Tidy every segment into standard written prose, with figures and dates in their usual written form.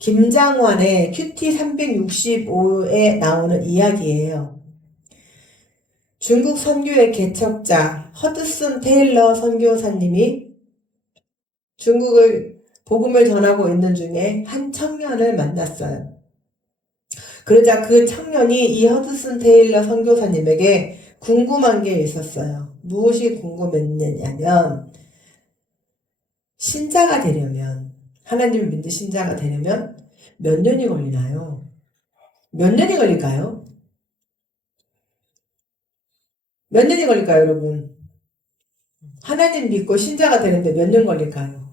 김장환의 큐티 365에 나오는 이야기예요. 중국 선교의 개척자 허드슨 테일러 선교사님이 중국을 복음을 전하고 있는 중에 한 청년을 만났어요. 그러자 그 청년이 이 허드슨 테일러 선교사님에게 궁금한 게 있었어요. 무엇이 궁금했느냐면 신자가 되려면, 하나님을 믿는 신자가 되려면 몇 년이 걸리나요? 몇 년이 걸릴까요? 몇 년이 걸릴까요, 여러분? 하나님 믿고 신자가 되는데 몇 년 걸릴까요?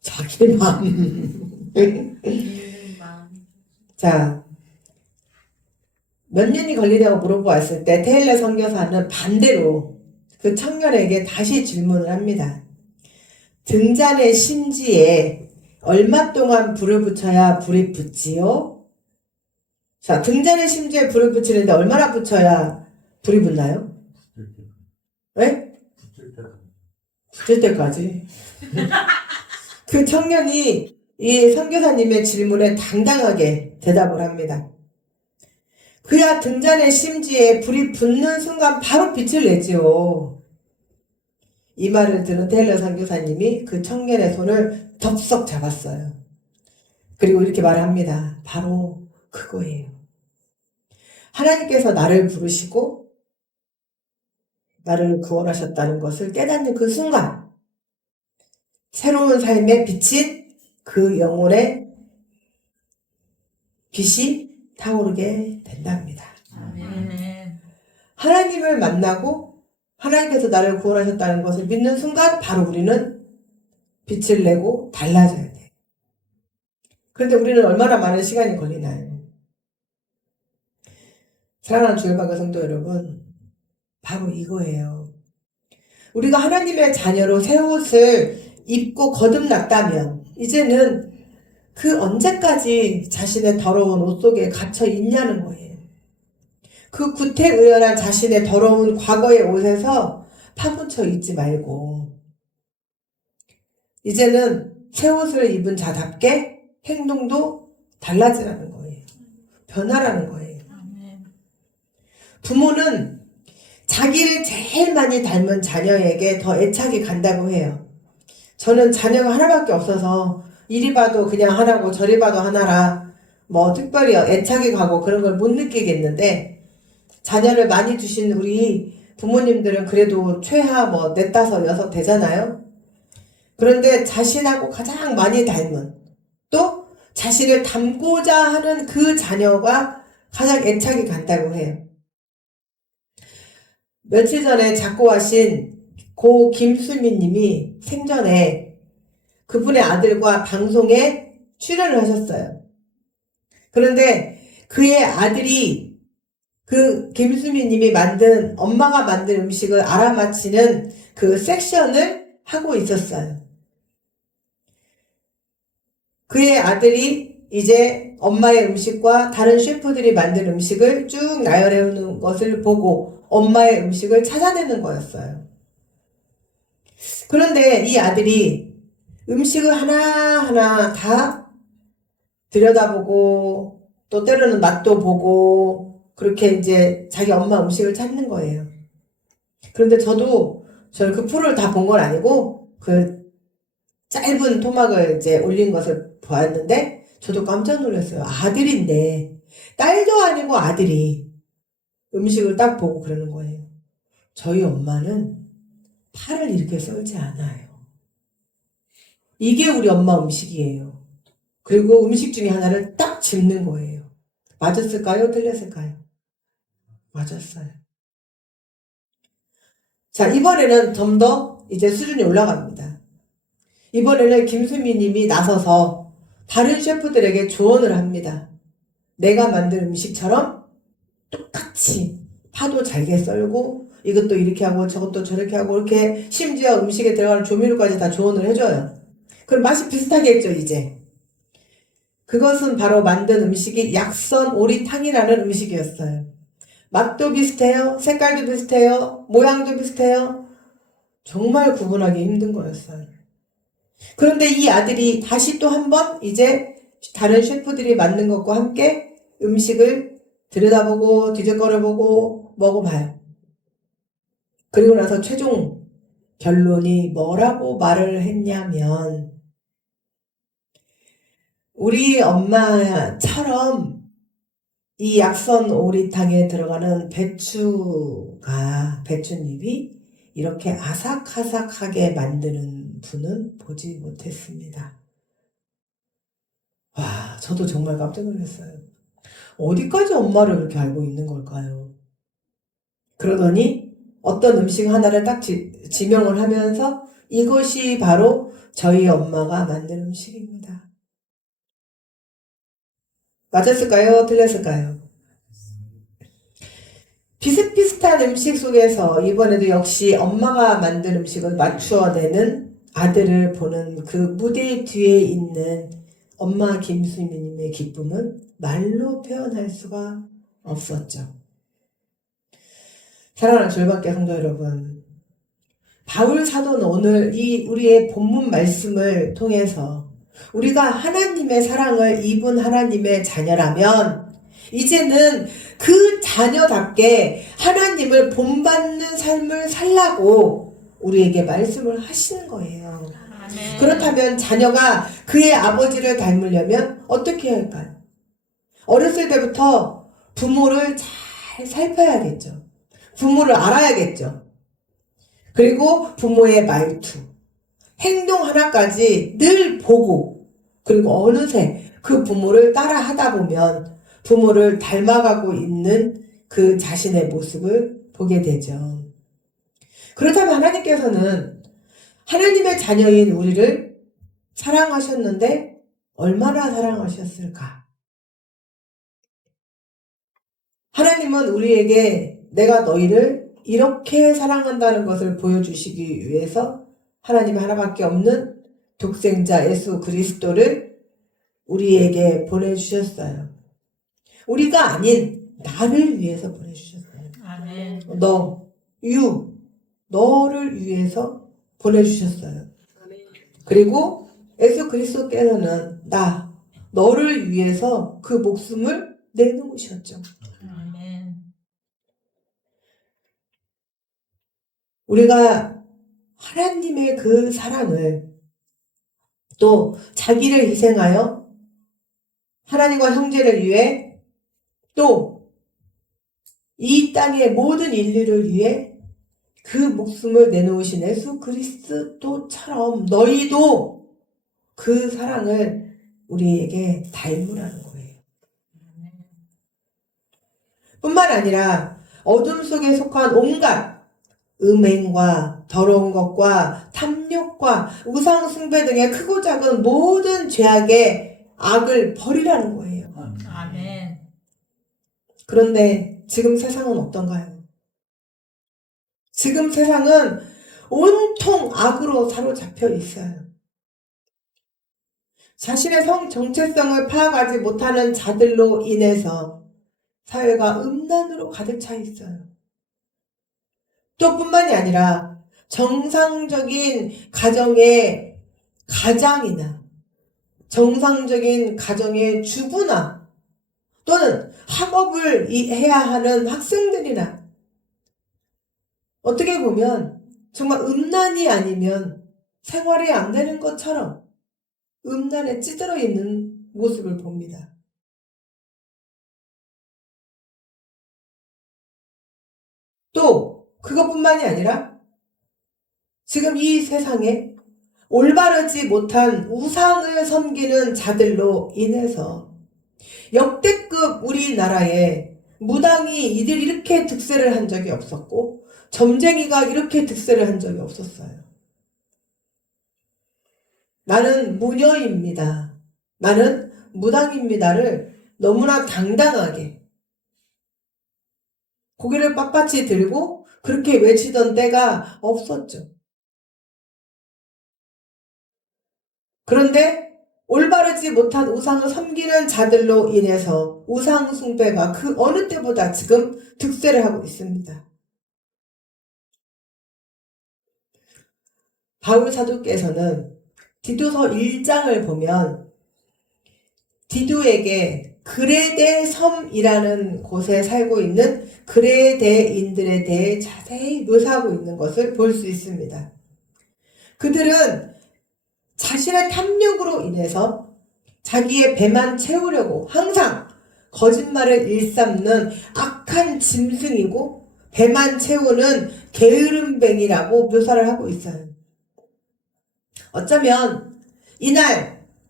자기 마음. 자, 몇 년이 걸리냐고 물어보았을 때 테일러 선교사는 반대로 그 청년에게 다시 질문을 합니다. 등잔의 심지에 얼마 동안 불을 붙여야 불이 붙지요? 자, 등잔의 심지에 불을 붙이는데 얼마나 붙여야 불이 붙나요? 네? 붙을 때까지. 그 청년이 이 선교사님의 질문에 당당하게 대답을 합니다. 그야 등잔의 심지에 불이 붙는 순간 바로 빛을 내지요. 이 말을 들은 테일러 선교사님이 그 청년의 손을 덥석 잡았어요. 그리고 이렇게 말합니다. 바로 그거예요. 하나님께서 나를 부르시고 나를 구원하셨다는 것을 깨닫는 그 순간 새로운 삶에 비친 그 영혼의 빛이 타오르게 된답니다. 하나님을 만나고 하나님께서 나를 구원하셨다는 것을 믿는 순간 바로 우리는 빛을 내고 달라져야 돼요. 그런데 우리는 얼마나 많은 시간이 걸리나요? 사랑하는 주일방과 성도 여러분, 바로 이거예요. 우리가 하나님의 자녀로 새 옷을 입고 거듭났다면 이제는 그 언제까지 자신의 더러운 옷 속에 갇혀 있냐는 거예요. 그 구태의연한 자신의 더러운 과거의 옷에서 파묻혀 있지 말고 이제는 새 옷을 입은 자답게 행동도 달라지라는 거예요. 변화라는 거예요. 부모는 자기를 제일 많이 닮은 자녀에게 더 애착이 간다고 해요. 저는 자녀가 하나밖에 없어서 이리 봐도 그냥 하나고 저리 봐도 하나라 뭐 특별히 애착이 가고 그런 걸 못 느끼겠는데 자녀를 많이 두신 우리 부모님들은 그래도 최하 뭐 4, 5, 6 되잖아요. 그런데 자신하고 가장 많이 닮은 또 자신을 닮고자 하는 그 자녀가 가장 애착이 간다고 해요. 며칠 전에 작고하신 고 김수민 님이 생전에 그분의 아들과 방송에 출연을 하셨어요. 그런데 그의 아들이 그 김수민 님이 만든 엄마가 만든 음식을 알아맞히는 그 섹션을 하고 있었어요. 그의 아들이 이제 엄마의 음식과 다른 셰프들이 만든 음식을 쭉 나열해오는 것을 보고 엄마의 음식을 찾아내는 거였어요. 그런데 이 아들이 음식을 하나하나 다 들여다보고 또 때로는 맛도 보고 그렇게 이제 자기 엄마 음식을 찾는 거예요. 그런데 저는 그 프로를 다 본 건 아니고 그 짧은 토막을 이제 올린 것을 보았는데 저도 깜짝 놀랐어요. 아들인데 딸도 아니고 아들이 음식을 딱 보고 그러는 거예요. 저희 엄마는 파를 이렇게 썰지 않아요. 이게 우리 엄마 음식이에요. 그리고 음식 중에 하나를 딱 짚는 거예요. 맞았을까요? 틀렸을까요? 맞았어요. 자, 이번에는 좀 더 이제 수준이 올라갑니다. 이번에는 김수미 님이 나서서 다른 셰프들에게 조언을 합니다. 내가 만든 음식처럼 똑같이 파도 잘게 썰고 이것도 이렇게 하고 저것도 저렇게 하고 이렇게 심지어 음식에 들어가는 조미료까지 다 조언을 해줘요. 그럼 맛이 비슷하겠죠, 이제. 그것은 바로 만든 음식이 약선 오리탕이라는 음식이었어요. 맛도 비슷해요. 색깔도 비슷해요. 모양도 비슷해요. 정말 구분하기 힘든 거였어요. 그런데 이 아들이 다시 또 한 번 이제 다른 셰프들이 만든 것과 함께 음식을 들여다보고 뒤적거려보고 먹어봐요. 그리고 나서 최종 결론이 뭐라고 말을 했냐면, 우리 엄마처럼 이 약선 오리탕에 들어가는 배추잎이 이렇게 아삭아삭하게 만드는 분은 보지 못했습니다. 와, 저도 정말 깜짝 놀랐어요. 어디까지 엄마를 그렇게 알고 있는 걸까요? 그러더니 어떤 음식 하나를 딱 지명을 하면서 이것이 바로 저희 엄마가 만든 음식입니다. 맞았을까요? 틀렸을까요? 비슷비슷한 음식 속에서 이번에도 역시 엄마가 만든 음식을 맞추어내는 아들을 보는 그 무대 뒤에 있는 엄마 김수미님의 기쁨은 말로 표현할 수가 없었죠. 사랑하는 주일밖에 성도 여러분, 바울 사도는 오늘 이 우리의 본문 말씀을 통해서 우리가 하나님의 사랑을 입은 하나님의 자녀라면 이제는 그 자녀답게 하나님을 본받는 삶을 살라고 우리에게 말씀을 하시는 거예요. 아멘. 그렇다면 자녀가 그의 아버지를 닮으려면 어떻게 해야 할까요? 어렸을 때부터 부모를 잘 살펴야겠죠. 부모를 알아야겠죠. 그리고 부모의 말투, 행동 하나까지 늘 보고, 그리고 어느새 그 부모를 따라 하다 보면 부모를 닮아가고 있는 그 자신의 모습을 보게 되죠. 그렇다면 하나님께서는 하나님의 자녀인 우리를 사랑하셨는데 얼마나 사랑하셨을까? 하나님은 우리에게 내가 너희를 이렇게 사랑한다는 것을 보여주시기 위해서 하나님 하나밖에 없는 독생자 예수 그리스도를 우리에게 보내주셨어요. 우리가 아닌 나를 위해서 보내주셨어요. 아멘. 너를 위해서 보내주셨어요. 아멘. 그리고 예수 그리스도께서는 너를 위해서 그 목숨을 내놓으셨죠. 아멘. 우리가 하나님의 그 사랑을 또 자기를 희생하여 하나님과 형제를 위해 또 이 땅의 모든 인류를 위해 그 목숨을 내놓으신 예수 그리스도처럼 너희도 그 사랑을 우리에게 닮으라는 거예요. 뿐만 아니라 어둠 속에 속한 온갖 음행과 더러운 것과 탐욕과 우상 숭배 등의 크고 작은 모든 죄악의 악을 버리라는 거예요. 아멘. 그런데 지금 세상은 어떤가요? 지금 세상은 온통 악으로 사로잡혀 있어요. 자신의 성 정체성을 파악하지 못하는 자들로 인해서 사회가 음란으로 가득 차 있어요. 또 뿐만이 아니라 정상적인 가정의 가장이나 정상적인 가정의 주부나 또는 학업을 해야 하는 학생들이나 어떻게 보면 정말 음란이 아니면 생활이 안 되는 것처럼 음란에 찌들어 있는 모습을 봅니다. 또 그것뿐만이 아니라 지금 이 세상에 올바르지 못한 우상을 섬기는 자들로 인해서 역대급 우리나라에 무당이 이렇게 득세를 한 적이 없었고 점쟁이가 이렇게 득세를 한 적이 없었어요. 나는 무녀입니다. 나는 무당입니다를 너무나 당당하게 고개를 빳빳이 들고 그렇게 외치던 때가 없었죠. 그런데 올바르지 못한 우상을 섬기는 자들로 인해서 우상 숭배가 그 어느 때보다 지금 득세를 하고 있습니다. 바울 사도께서는 디도서 1장을 보면 디도에게 그레데 섬이라는 곳에 살고 있는 그레데인들에 대해 자세히 묘사하고 있는 것을 볼 수 있습니다. 그들은 자신의 탐욕으로 인해서 자기의 배만 채우려고 항상 거짓말을 일삼는 악한 짐승이고 배만 채우는 게으름뱅이라고 묘사를 하고 있어요. 어쩌면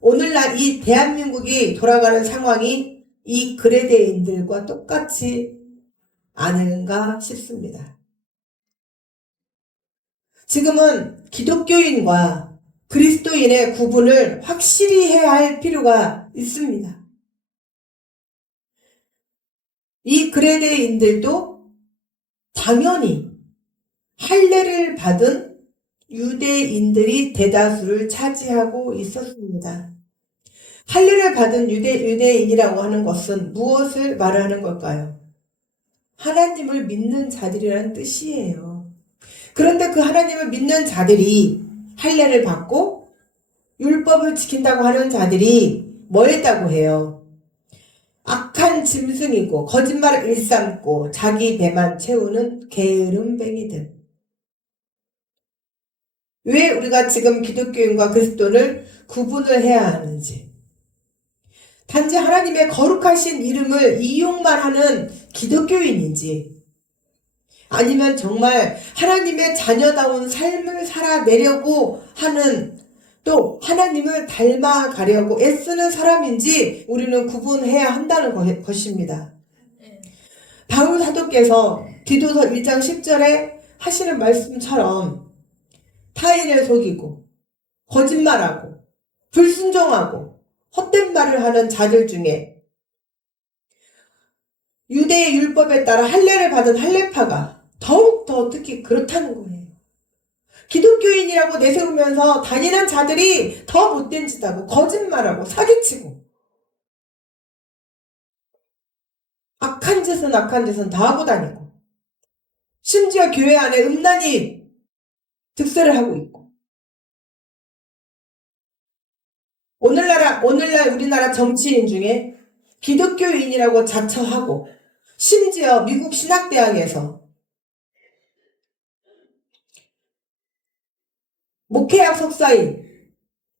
오늘날 이 대한민국이 돌아가는 상황이 이 그레데인들과 똑같지 않은가 싶습니다. 지금은 기독교인과 그리스도인의 구분을 확실히 해야 할 필요가 있습니다. 이 그레데인들도 당연히 할례를 받은 유대인들이 대다수를 차지하고 있었습니다. 할례를 받은 유대인이라고 하는 것은 무엇을 말하는 걸까요? 하나님을 믿는 자들이라는 뜻이에요. 그런데 그 하나님을 믿는 자들이 할례를 받고 율법을 지킨다고 하는 자들이 뭐 했다고 해요? 악한 짐승이고 거짓말을 일삼고 자기 배만 채우는 게으름뱅이들. 왜 우리가 지금 기독교인과 그리스도를 구분을 해야 하는지, 단지 하나님의 거룩하신 이름을 이용만 하는 기독교인인지, 아니면 정말 하나님의 자녀다운 삶을 살아내려고 하는, 또 하나님을 닮아가려고 애쓰는 사람인지 우리는 구분해야 한다는 것입니다. 바울 사도께서 디도서 1장 10절에 하시는 말씀처럼 타인을 속이고 거짓말하고 불순종하고 헛된 말을 하는 자들 중에 유대의 율법에 따라 할례를 받은 할례파가 더욱더 특히 그렇다는 거예요. 기독교인이라고 내세우면서 다니는 자들이 더 못된 짓 하고 거짓말하고 사기치고 악한 짓은 다 하고 다니고, 심지어 교회 안에 음란이 득세를 하고 있고, 오늘날 우리나라 정치인 중에 기독교인이라고 자처하고, 심지어 미국 신학대학에서 목회학 석사인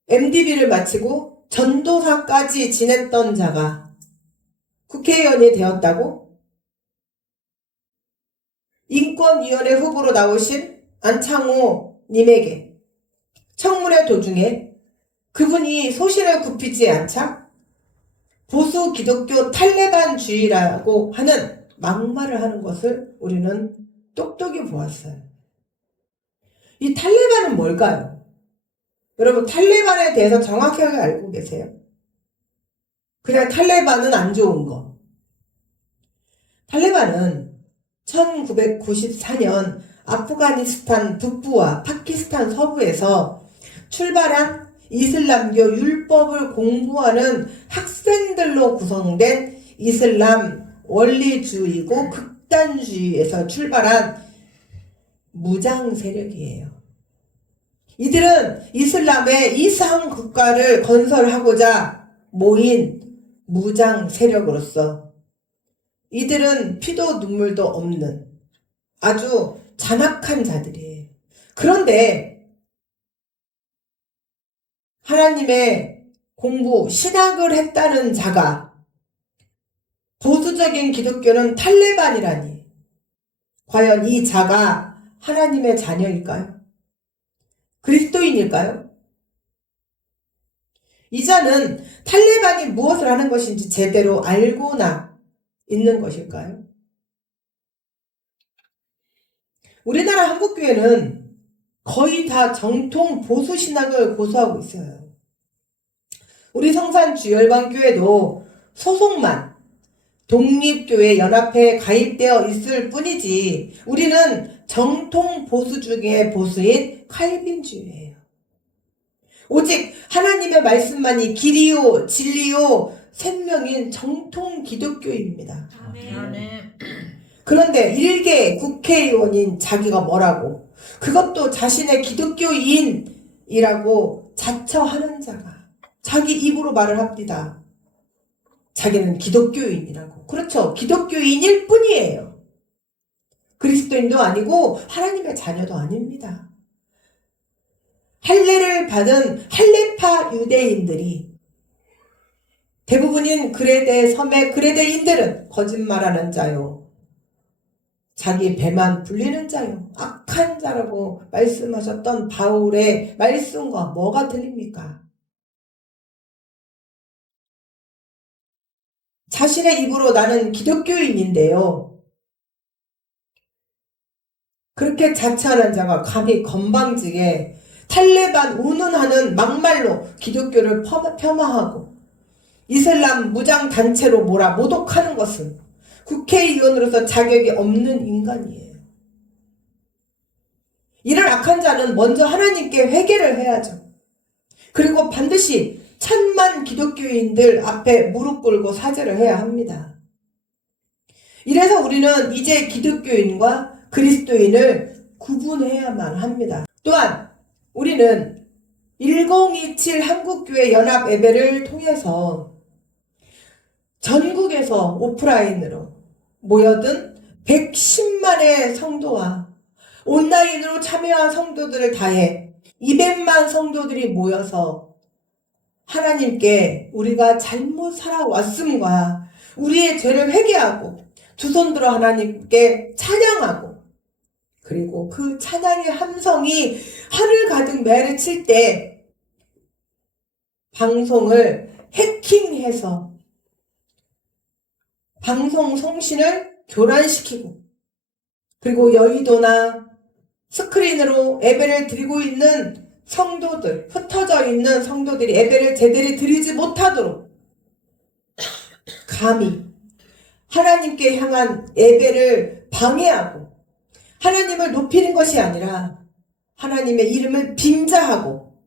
MDB를 마치고 전도사까지 지냈던 자가 국회의원이 되었다고? 인권위원회 후보로 나오신 안창호 님에게 청문회 도중에 그분이 소신을 굽히지 않자 보수 기독교 탈레반주의라고 하는 막말을 하는 것을 우리는 똑똑히 보았어요. 이 탈레반은 뭘까요? 여러분, 탈레반에 대해서 정확하게 알고 계세요? 그냥 탈레반은 안 좋은 거. 탈레반은 1994년 아프가니스탄 북부와 파키스탄 서부에서 출발한 이슬람교 율법을 공부하는 학생들로 구성된 이슬람 원리주의고 극단주의에서 출발한 무장 세력이에요. 이들은 이슬람의 이슬람 국가를 건설하고자 모인 무장 세력으로서 이들은 피도 눈물도 없는 아주 잔악한 자들이에요. 그런데 하나님의 공부, 신학을 했다는 자가 보수적인 기독교는 탈레반이라니, 과연 이 자가 하나님의 자녀일까요? 그리스도인일까요? 이 자는 탈레반이 무엇을 하는 것인지 제대로 알고나 있는 것일까요? 우리나라 한국교회는 거의 다 정통 보수 신학을 고수하고 있어요. 우리 성산주열방교회도 소속만 독립교회 연합회에 가입되어 있을 뿐이지 우리는 정통 보수 중에 보수인 칼빈주의예요. 오직 하나님의 말씀만이 길이요 진리요 생명인 정통 기독교입니다. 아멘. 그런데 일개 국회의원인 자기가 뭐라고, 그것도 자신의 기독교인이라고 자처하는 자가 자기 입으로 말을 합니다. 자기는 기독교인이라고. 그렇죠. 기독교인일 뿐이에요. 그리스도인도 아니고 하나님의 자녀도 아닙니다. 할례를 받은 할례파 유대인들이 대부분인 그레데 섬의 그레데인들은 거짓말하는 자요, 자기 배만 불리는 자요, 악한 자라고 말씀하셨던 바울의 말씀과 뭐가 틀립니까? 자신의 입으로 나는 기독교인인데요, 그렇게 자처하는 자가 감히 건방지게 탈레반 운운하는 막말로 기독교를 폄하하고 이슬람 무장단체로 몰아 모독하는 것은 국회의원으로서 자격이 없는 인간이에요. 이런 악한 자는 먼저 하나님께 회개를 해야죠. 그리고 반드시 1000만 기독교인들 앞에 무릎 꿇고 사죄를 해야 합니다. 이래서 우리는 이제 기독교인과 그리스도인을 구분해야만 합니다. 또한 우리는 1027 한국교회 연합 예배를 통해서 전국에서 오프라인으로 모여든 110만의 성도와 온라인으로 참여한 성도들을 다해 200만 성도들이 모여서 하나님께 우리가 잘못 살아왔음과 우리의 죄를 회개하고 두 손 들어 하나님께 찬양하고, 그리고 그 찬양의 함성이 하늘 가득 메르칠 때 방송을 해킹해서 방송 송신을 교란시키고, 그리고 여의도나 스크린으로 예배를 드리고 있는 성도들, 흩어져 있는 성도들이 예배를 제대로 드리지 못하도록 감히 하나님께 향한 예배를 방해하고 하나님을 높이는 것이 아니라 하나님의 이름을 빙자하고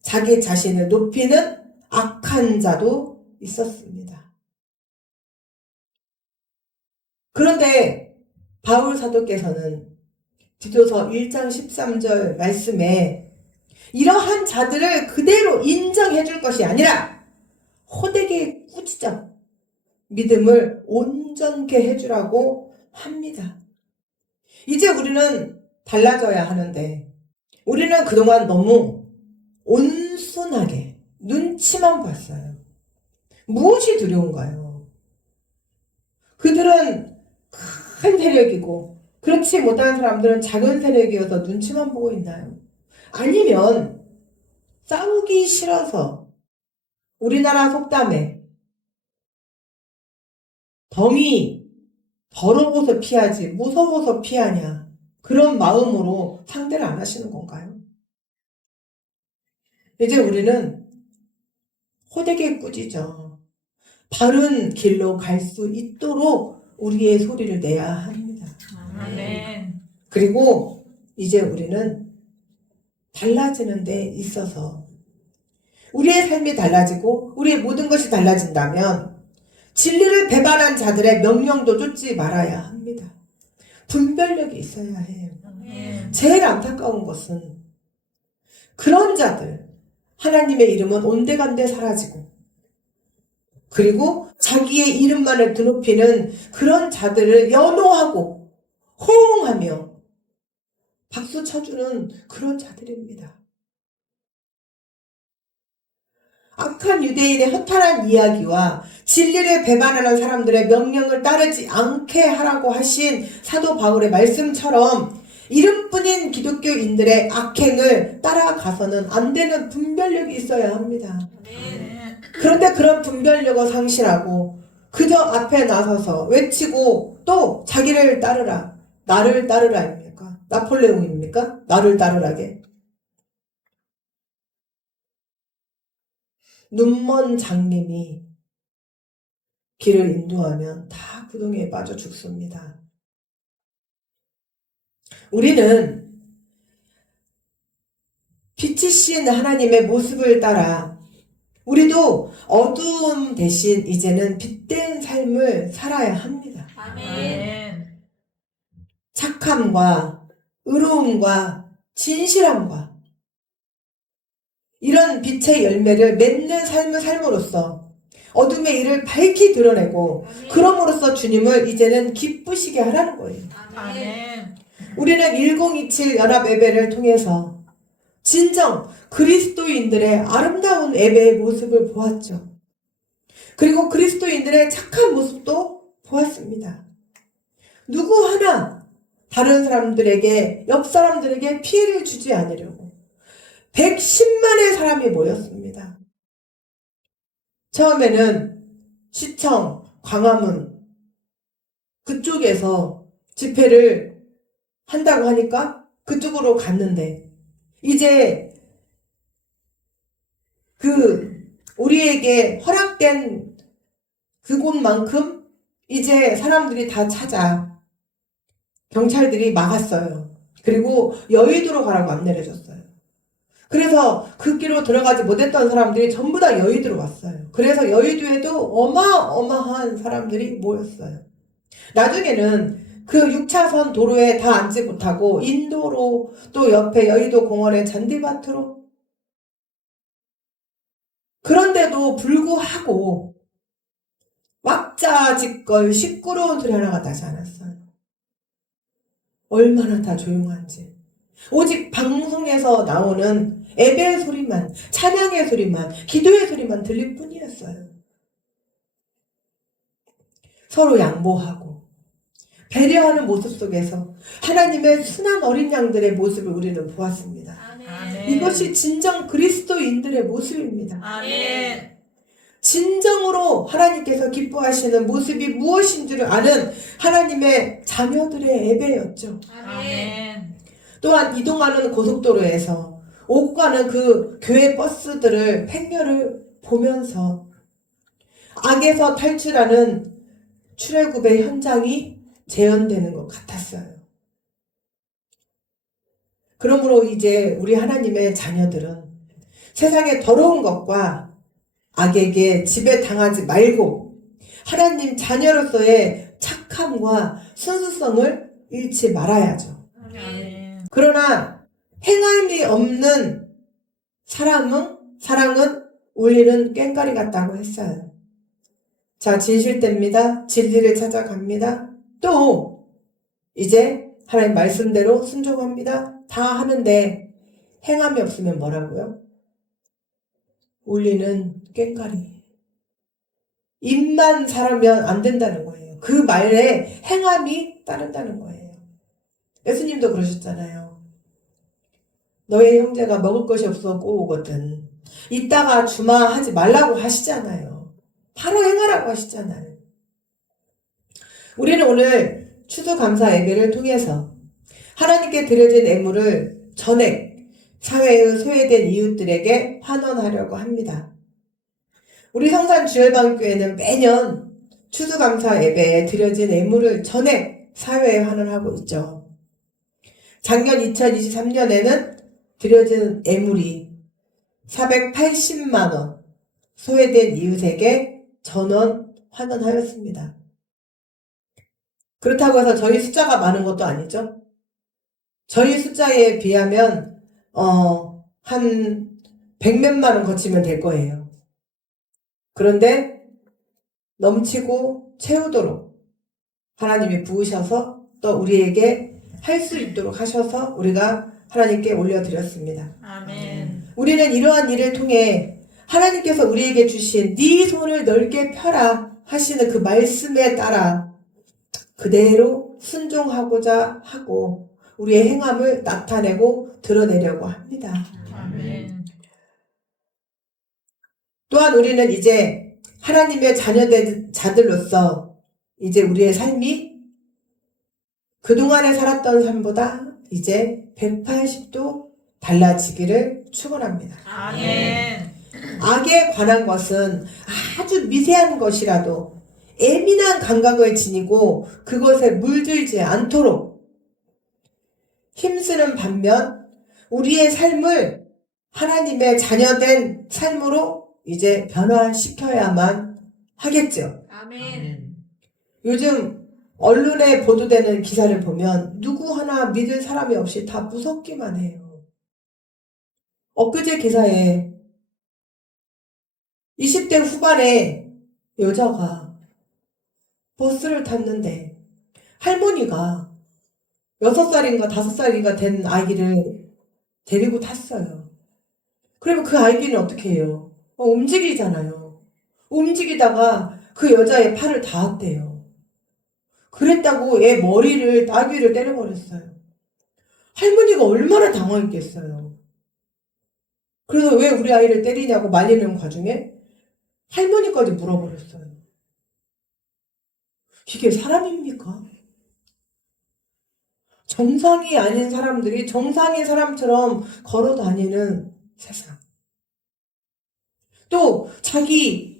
자기 자신을 높이는 악한 자도 있었습니다. 그런데 바울 사도께서는 디도서 1장 13절 말씀에 이러한 자들을 그대로 인정해 줄 것이 아니라 호되게 꾸짖어 믿음을 온전케 해주라고 합니다. 이제 우리는 달라져야 하는데 우리는 그동안 너무 온순하게 눈치만 봤어요. 무엇이 두려운가요? 그들은 큰 세력이고 그렇지 못한 사람들은 작은 세력이어서 눈치만 보고 있나요? 아니면 싸우기 싫어서 우리나라 속담에 덩이 더러워서 피하지 무서워서 피하냐, 그런 마음으로 상대를 안 하시는 건가요? 이제 우리는 호되게 꾸짖어 바른 길로 갈 수 있도록 우리의 소리를 내야 합니다. 아멘. 그리고 이제 우리는 달라지는 데 있어서 우리의 삶이 달라지고 우리의 모든 것이 달라진다면 진리를 배반한 자들의 명령도 쫓지 말아야 합니다. 분별력이 있어야 해요. 제일 안타까운 것은 그런 자들, 하나님의 이름은 온데간데 사라지고 그리고 자기의 이름만을 드높이는 그런 자들을 연호하고 호응하며 박수 쳐주는 그런 자들입니다. 악한 유대인의 허탈한 이야기와 진리를 배반하는 사람들의 명령을 따르지 않게 하라고 하신 사도 바울의 말씀처럼 이름뿐인 기독교인들의 악행을 따라가서는 안 되는 분별력이 있어야 합니다. 그런데 그런 분별력을 상실하고 그저 앞에 나서서 외치고 또 자기를 따르라, 나를 따르라입니까? 나폴레옹입니까? 나를 따르라게. 눈먼 장님이 길을 인도하면 다 구덩이에 빠져 죽습니다. 우리는 빛이신 하나님의 모습을 따라 우리도 어두움 대신 이제는 빛된 삶을 살아야 합니다. 아멘. 착함과 의로움과 진실함과 이런 빛의 열매를 맺는 삶을 삶으로써 어둠의 일을 밝히 드러내고 그럼으로써 주님을 이제는 기쁘시게 하라는 거예요. 아멘. 우리는 1027 연합 예배를 통해서 진정 그리스도인들의 아름다운 예배의 모습을 보았죠. 그리고 그리스도인들의 착한 모습도 보았습니다. 누구 하나 다른 사람들에게, 옆 사람들에게 피해를 주지 않으려고 110만의 사람이 모였습니다. 처음에는 시청, 광화문 그쪽에서 집회를 한다고 하니까 그쪽으로 갔는데 이제 우리에게 허락된 그곳만큼 이제 사람들이 다 찾아 경찰들이 막았어요. 그리고 여의도로 가라고 안내를 줬어요. 그래서 그 길로 들어가지 못했던 사람들이 전부 다 여의도로 왔어요. 그래서 여의도에도 어마어마한 사람들이 모였어요. 나중에는 그 6차선 도로에 다 앉지 못하고 인도로 또 옆에 여의도 공원의 잔디밭으로 그런데도 불구하고 왁자지껄 시끄러운 소리 하나가 나지 않았어요. 얼마나 다 조용한지. 오직 방송에서 나오는 예배의 소리만, 찬양의 소리만, 기도의 소리만 들릴 뿐이었어요. 서로 양보하고 배려하는 모습 속에서 하나님의 순한 어린 양들의 모습을 우리는 보았습니다. 아멘. 이것이 진정 그리스도인들의 모습입니다. 아멘. 진정으로 하나님께서 기뻐하시는 모습이 무엇인 줄 아는 하나님의 자녀들의 예배였죠. 아멘. 또한 이동하는 고속도로에서 오고 가는 그 교회 버스들을 행렬을 보면서 악에서 탈출하는 출애굽의 현장이 재현되는 것 같았어요. 그러므로 이제 우리 하나님의 자녀들은 세상의 더러운 것과 악에게 지배당하지 말고 하나님 자녀로서의 착함과 순수성을 잃지 말아야죠. 아멘. 그러나 행함이 없는 사랑은 울리는 꽹과리 같다고 했어요. 자, 진실됩니다. 진리를 찾아갑니다. 또 이제 하나님 말씀대로 순종합니다. 다 하는데 행함이 없으면 뭐라고요? 울리는 꽹과리. 입만 살면 안 된다는 거예요. 그 말에 행함이 따른다는 거예요. 예수님도 그러셨잖아요. 너의 형제가 먹을 것이 없어 꼬우거든. 이따가 주마 하지 말라고 하시잖아요. 바로 행하라고 하시잖아요. 우리는 오늘 추수감사 예배를 통해서 하나님께 드려진 예물을 전액 사회의 소외된 이웃들에게 환원하려고 합니다. 우리 성산 주열방교회는 매년 추수감사 예배에 드려진 예물을 전액 사회에 환원하고 있죠. 작년 2023년에는 드려진 예물이 480만 원 소외된 이웃에게 전원 환원하였습니다. 그렇다고 해서 저희 숫자가 많은 것도 아니죠. 저희 숫자에 비하면 한 100몇만 원 거치면 될 거예요. 그런데 넘치고 채우도록 하나님이 부으셔서 또 우리에게 할 수 있도록 하셔서 우리가 하나님께 올려드렸습니다. 아멘. 우리는 이러한 일을 통해 하나님께서 우리에게 주신 네 손을 넓게 펴라 하시는 그 말씀에 따라 그대로 순종하고자 하고 우리의 행함을 나타내고 드러내려고 합니다. 아멘. 또한 우리는 이제 하나님의 자녀된 자들로서 이제 우리의 삶이 그동안에 살았던 삶보다 이제 180도 달라지기를 축원합니다. 아멘. 악에 관한 것은 아주 미세한 것이라도 예민한 감각을 지니고 그것에 물들지 않도록 힘쓰는 반면 우리의 삶을 하나님의 자녀된 삶으로 이제 변화시켜야만 하겠죠. 아멘. 요즘 언론에 보도되는 기사를 보면 누구 하나 믿을 사람이 없이 다 무섭기만 해요. 엊그제 기사에 20대 후반에 여자가 버스를 탔는데 할머니가 6살인가 5살인가 된 아기를 데리고 탔어요. 그러면 그 아기는 어떻게 해요? 움직이잖아요. 움직이다가 그 여자의 팔을 닿았대요. 그랬다고 애 머리를, 따귀를 때려버렸어요. 할머니가 얼마나 당황했겠어요. 그래서 왜 우리 아이를 때리냐고 말리는 과정에 할머니까지 물어버렸어요. 이게 사람입니까? 정상이 아닌 사람들이 정상의 사람처럼 걸어 다니는 세상. 또 자기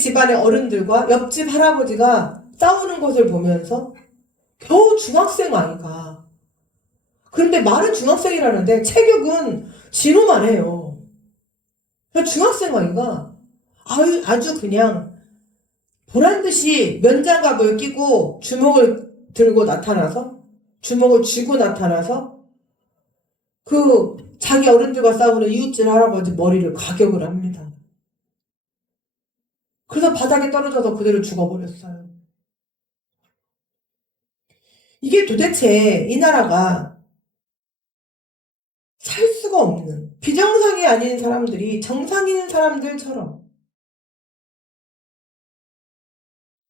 집안의 어른들과 옆집 할아버지가 싸우는 것을 보면서 겨우 중학생 아이가, 그런데 말은 중학생이라는데 체격은 진호만 해요. 중학생 아이가 아주 그냥 보란듯이 면장갑을 끼고 주먹을 들고 나타나서, 주먹을 쥐고 나타나서 그 자기 어른들과 싸우는 이웃집 할아버지 머리를 가격을 합니다. 그래서 바닥에 떨어져서 그대로 죽어버렸어요. 이게 도대체 이 나라가 살 수가 없는, 비정상이 아닌 사람들이 정상인 사람들처럼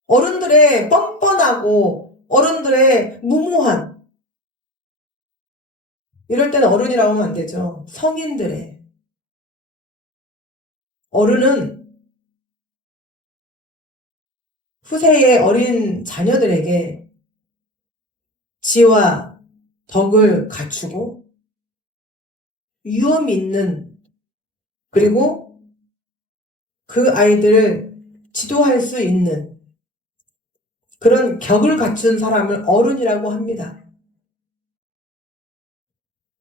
어른들의 뻔뻔하고 어른들의 무모한, 이럴 때는 어른이라고 하면 안 되죠. 성인들의, 어른은 후세의 어린 자녀들에게 지와 덕을 갖추고 위험 있는, 그리고 그 아이들을 지도할 수 있는 그런 격을 갖춘 사람을 어른이라고 합니다.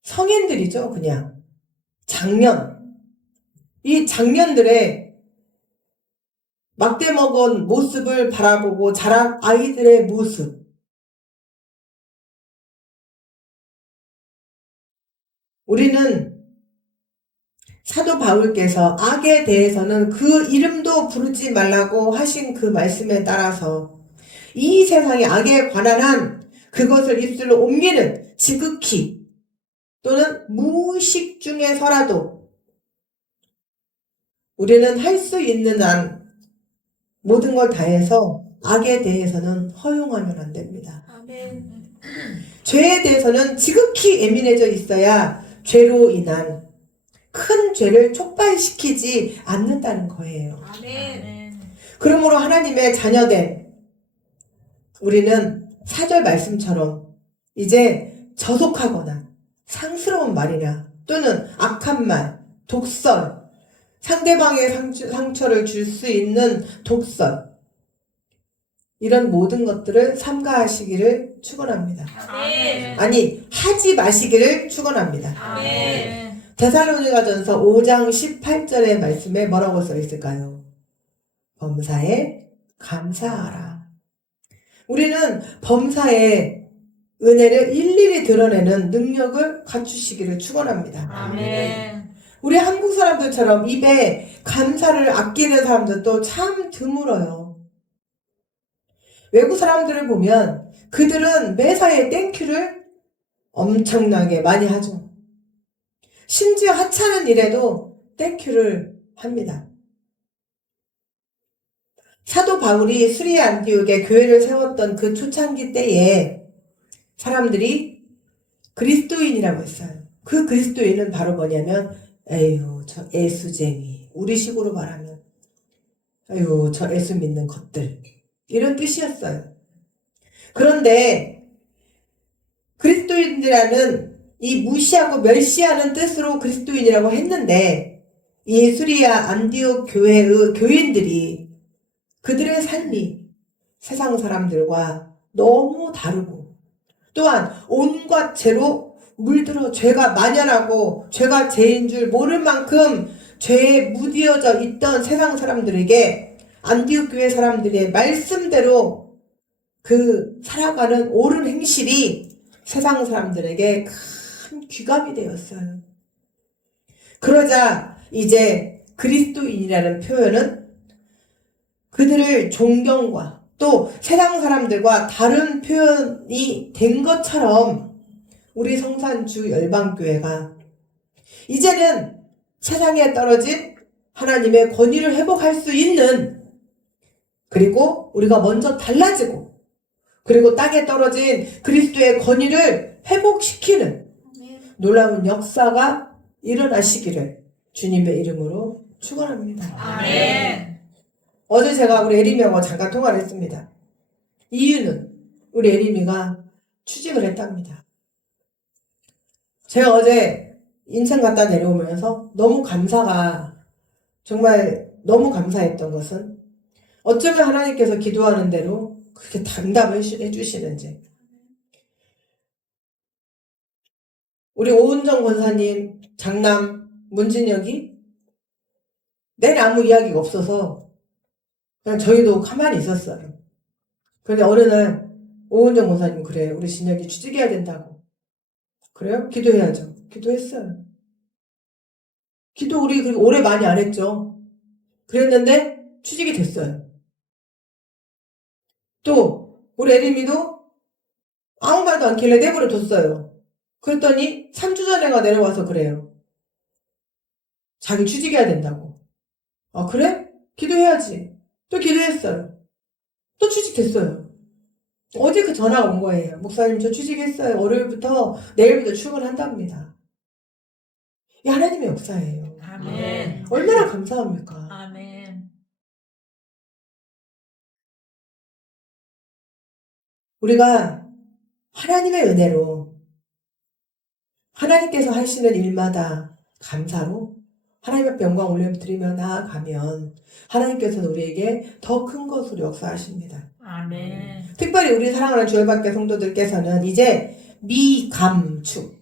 성인들이죠, 그냥. 장년. 이 장년들의 막대 먹은 모습을 바라보고 자란 아이들의 모습. 우리는 사도 바울께서 악에 대해서는 그 이름도 부르지 말라고 하신 그 말씀에 따라서 이 세상의 악에 관한 한 그것을 입술로 옮기는 지극히 또는 무의식 중에서라도 우리는 할 수 있는 한 모든 걸 다해서 악에 대해서는 허용하면 안 됩니다. 아멘. 죄에 대해서는 지극히 예민해져 있어야 죄로 인한 큰 죄를 촉발시키지 않는다는 거예요. 아멘. 그러므로 하나님의 자녀된 우리는 4절 말씀처럼 이제 저속하거나 상스러운 말이나 또는 악한 말, 독설, 상대방의 상처를 줄 수 있는 독설, 이런 모든 것들을 삼가하시기를 축원합니다. 아멘. 아니, 하지 마시기를 축원합니다. 아멘. 데살로니가전서 5장 18절의 말씀에 뭐라고 써 있을까요? 범사에 감사하라. 우리는 범사의 은혜를 일일이 드러내는 능력을 갖추시기를 축원합니다. 아멘. 우리 한국 사람들처럼 입에 감사를 아끼는 사람들도 참 드물어요. 외국 사람들을 보면 그들은 매사에 땡큐를 엄청나게 많이 하죠. 심지어 하찮은 일에도 땡큐를 합니다. 사도 바울이 수리아 안디옥에 교회를 세웠던 그 초창기 때에 사람들이 그리스도인이라고 했어요. 그 그리스도인은 바로 뭐냐면, 에휴, 저 애수쟁이, 우리식으로 말하면 에휴, 저 애수 믿는 것들, 이런 뜻이었어요. 그런데 그리스도인이라는 이 무시하고 멸시하는 뜻으로 그리스도인이라고 했는데, 이 수리아 안디옥 교회의 교인들이 그들의 삶이 세상 사람들과 너무 다르고, 또한 온갖 죄로 물들어 죄가 만연하고 죄가 죄인 줄 모를 만큼 죄에 무디어져 있던 세상 사람들에게 안디옥 교회 사람들의 말씀대로 그 살아가는 옳은 행실이 세상 사람들에게 큰 귀감이 되었어요. 그러자 이제 그리스도인이라는 표현은 그들을 존경과 또 세상 사람들과 다른 표현이 된 것처럼 우리 성산주 열방교회가 이제는 세상에 떨어진 하나님의 권위를 회복할 수 있는, 그리고 우리가 먼저 달라지고 그리고 땅에 떨어진 그리스도의 권위를 회복시키는 놀라운 역사가 일어나시기를 주님의 이름으로 축원합니다. 아멘. 어제 제가 우리 에리미하고 잠깐 통화를 했습니다. 이유는 우리 에리미가 취직을 했답니다. 제가 어제 인천 갔다 내려오면서 정말 너무 감사했던 것은 어쩌면 하나님께서 기도하는 대로 그렇게 답답을 해주시는지. 우리 오은정 권사님, 장남, 문진혁이 내일 아무 이야기가 없어서 그냥 저희도 가만히 있었어요. 그런데 어느 날 오은정 권사님 그래요. 우리 진혁이 취직해야 된다고. 그래요? 기도해야죠. 기도했어요. 기도 우리 그렇게 오래 많이 안 했죠. 그랬는데 취직이 됐어요. 또 우리 에리미도 아무 말도 않길래 내버려 뒀어요. 그랬더니 3주 전에가 내려와서 그래요. 자기 취직해야 된다고. 아 그래? 기도해야지. 또 기도했어요. 또 취직됐어요. 어제 그 전화가 온 거예요. 목사님 저 취직했어요. 월요일부터 내일부터 출근한답니다. 이 하나님의 역사예요. 아멘. 얼마나 감사합니까? 아멘. 우리가 하나님의 은혜로 하나님께서 하시는 일마다 감사로 하나님 앞에 영광 올려드리며 나아가면 하나님께서는 우리에게 더 큰 것으로 역사하십니다. 아멘. 특별히 우리 사랑하는 주일밖에 성도들께서는 이제 미감축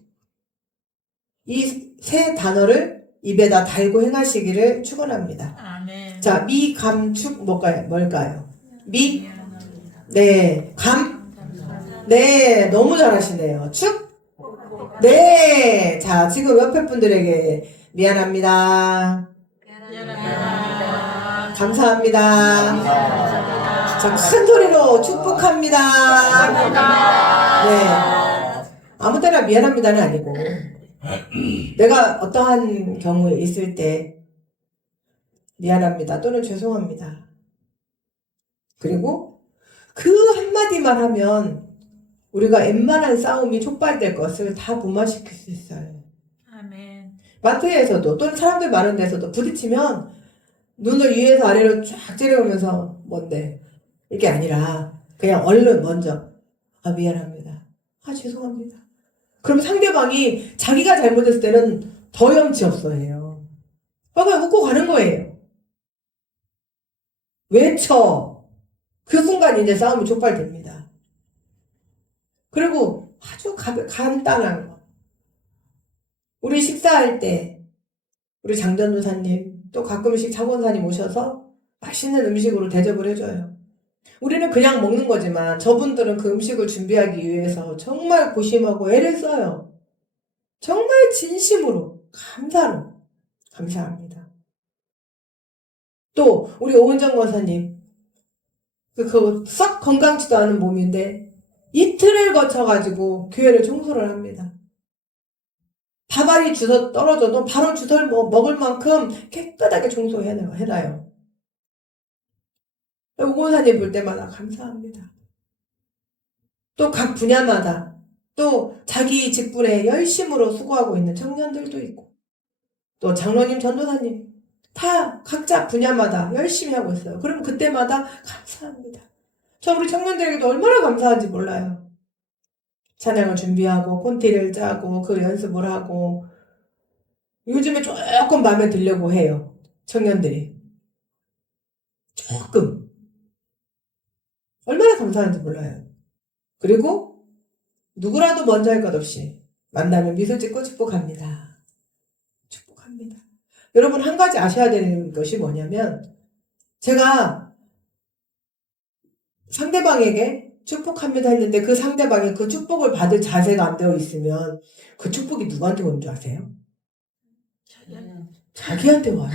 이 세 단어를 입에다 달고 행하시기를 축원합니다. 아멘. 자, 미감축 뭘까요? 네, 네, 너무 잘하시네요. 축? 네, 자, 지금 옆에 분들에게 미안합니다. 미안합니다. 감사합니다. 자, 큰 소리로 축복합니다. 네. 아무 때나 미안합니다는 아니고, 내가 어떠한 경우에 있을 때, 미안합니다 또는 죄송합니다. 그리고 그 한마디만 하면 우리가 웬만한 싸움이 촉발될 것을 다 무마시킬 수 있어요. 아멘. 마트에서도 또는 사람들 많은 데서도 부딪히면 눈을 위에서 아래로 쫙 찌르면서 뭔데 이게 아니라 그냥 얼른 먼저 미안합니다. 죄송합니다. 그럼 상대방이 자기가 잘못했을 때는 더 염치 없어 해요. 그냥 웃고 가는 거예요. 외쳐. 그 순간 이제 싸움이 촉발됩니다. 그리고 아주 간단한 거. 우리 식사할 때 우리 장전도사님 또 가끔씩 차권사님 오셔서 맛있는 음식으로 대접을 해줘요. 우리는 그냥 먹는 거지만 저분들은 그 음식을 준비하기 위해서 정말 고심하고 애를 써요. 정말 진심으로 감사로 감사합니다. 또 우리 오은정 권사님 그거 썩 건강치도 않은 몸인데 이틀을 거쳐가지고 교회를 청소를 합니다. 밥알이 주워 떨어져도 바로 주워 먹을 만큼 깨끗하게 청소해놔요. 오권사님 볼 때마다 감사합니다. 또 각 분야마다 또 자기 직분에 열심으로 수고하고 있는 청년들도 있고 또 장로님, 전도사님 다 각자 분야마다 열심히 하고 있어요. 그럼 그때마다 감사합니다. 저 우리 청년들에게도 얼마나 감사한지 몰라요. 찬양을 준비하고 콘티를 짜고 그 연습을 하고 요즘에 조금 마음에 들려고 해요. 청년들이. 조금. 얼마나 감사한지 몰라요. 그리고 누구라도 먼저 할 것 없이 만나면 미소 짓고 축복합니다. 축복합니다. 여러분 한 가지 아셔야 되는 것이 뭐냐면 제가 상대방에게 축복합니다 했는데 그 상대방이 그 축복을 받을 자세가 안 되어 있으면 그 축복이 누구한테 오는 줄 아세요? 자기한테 와요.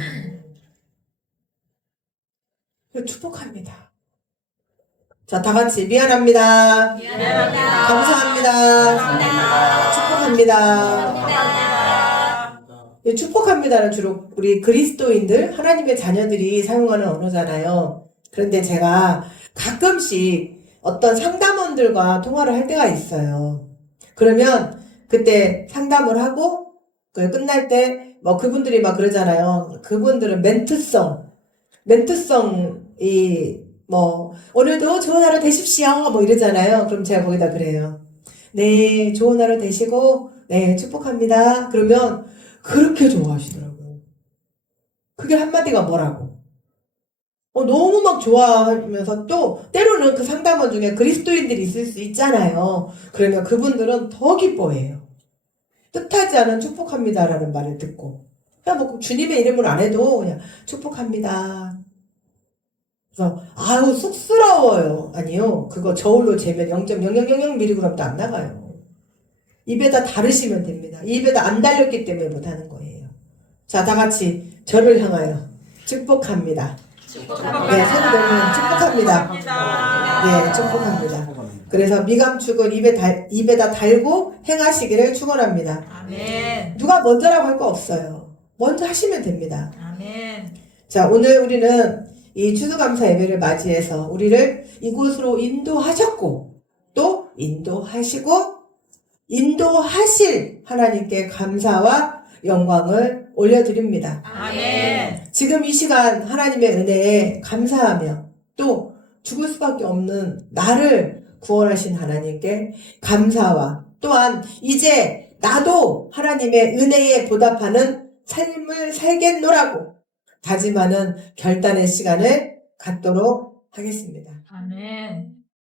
축복합니다. 자, 다 같이 미안합니다. 미안합니다. 감사합니다. 감사합니다. 축복합니다. 이 축복합니다는 주로 우리 그리스도인들, 하나님의 자녀들이 사용하는 언어잖아요. 그런데 제가 가끔씩 어떤 상담원들과 통화를 할 때가 있어요. 그러면 그때 상담을 하고 끝날 때 뭐 그분들이 막 그러잖아요. 그분들은 멘트성이 뭐 오늘도 좋은 하루 되십시오 뭐 이러잖아요. 그럼 제가 거기다 그래요. 네, 좋은 하루 되시고 네, 축복합니다. 그러면 그렇게 좋아하시더라고요. 그게 한마디가 뭐라고? 너무 막 좋아하면서 또 때로는 그 상담원 중에 그리스도인들이 있을 수 있잖아요. 그러면 그분들은 더 기뻐해요. 뜻하지 않은 축복합니다라는 말을 듣고 그냥 뭐 주님의 이름으로 안 해도 그냥 축복합니다. 그래서 아유 쑥스러워요. 아니요. 그거 저울로 재면 0.0000mg도 안 나가요. 입에다 다르시면 됩니다. 입에다 안 달렸기 때문에 못하는 거예요. 자, 다 같이 저를 향하여 축복합니다. 축복합니다. 네, 손을 들면 축복합니다. 네, 축복합니다. 그래서 미감축은 입에다 달고 행하시기를 축원합니다. 아멘. 누가 먼저라고 할 거 없어요. 먼저 하시면 됩니다. 아멘. 자, 오늘 우리는 이 추수감사 예배를 맞이해서 우리를 이곳으로 인도하셨고 또 인도하시고 인도하실 하나님께 감사와 영광을 올려드립니다. 아멘. 지금 이 시간 하나님의 은혜에 감사하며 또 죽을 수밖에 없는 나를 구원하신 하나님께 감사와 또한 이제 나도 하나님의 은혜에 보답하는 삶을 살겠노라고 다짐하는 결단의 시간을 갖도록 하겠습니다. 아멘.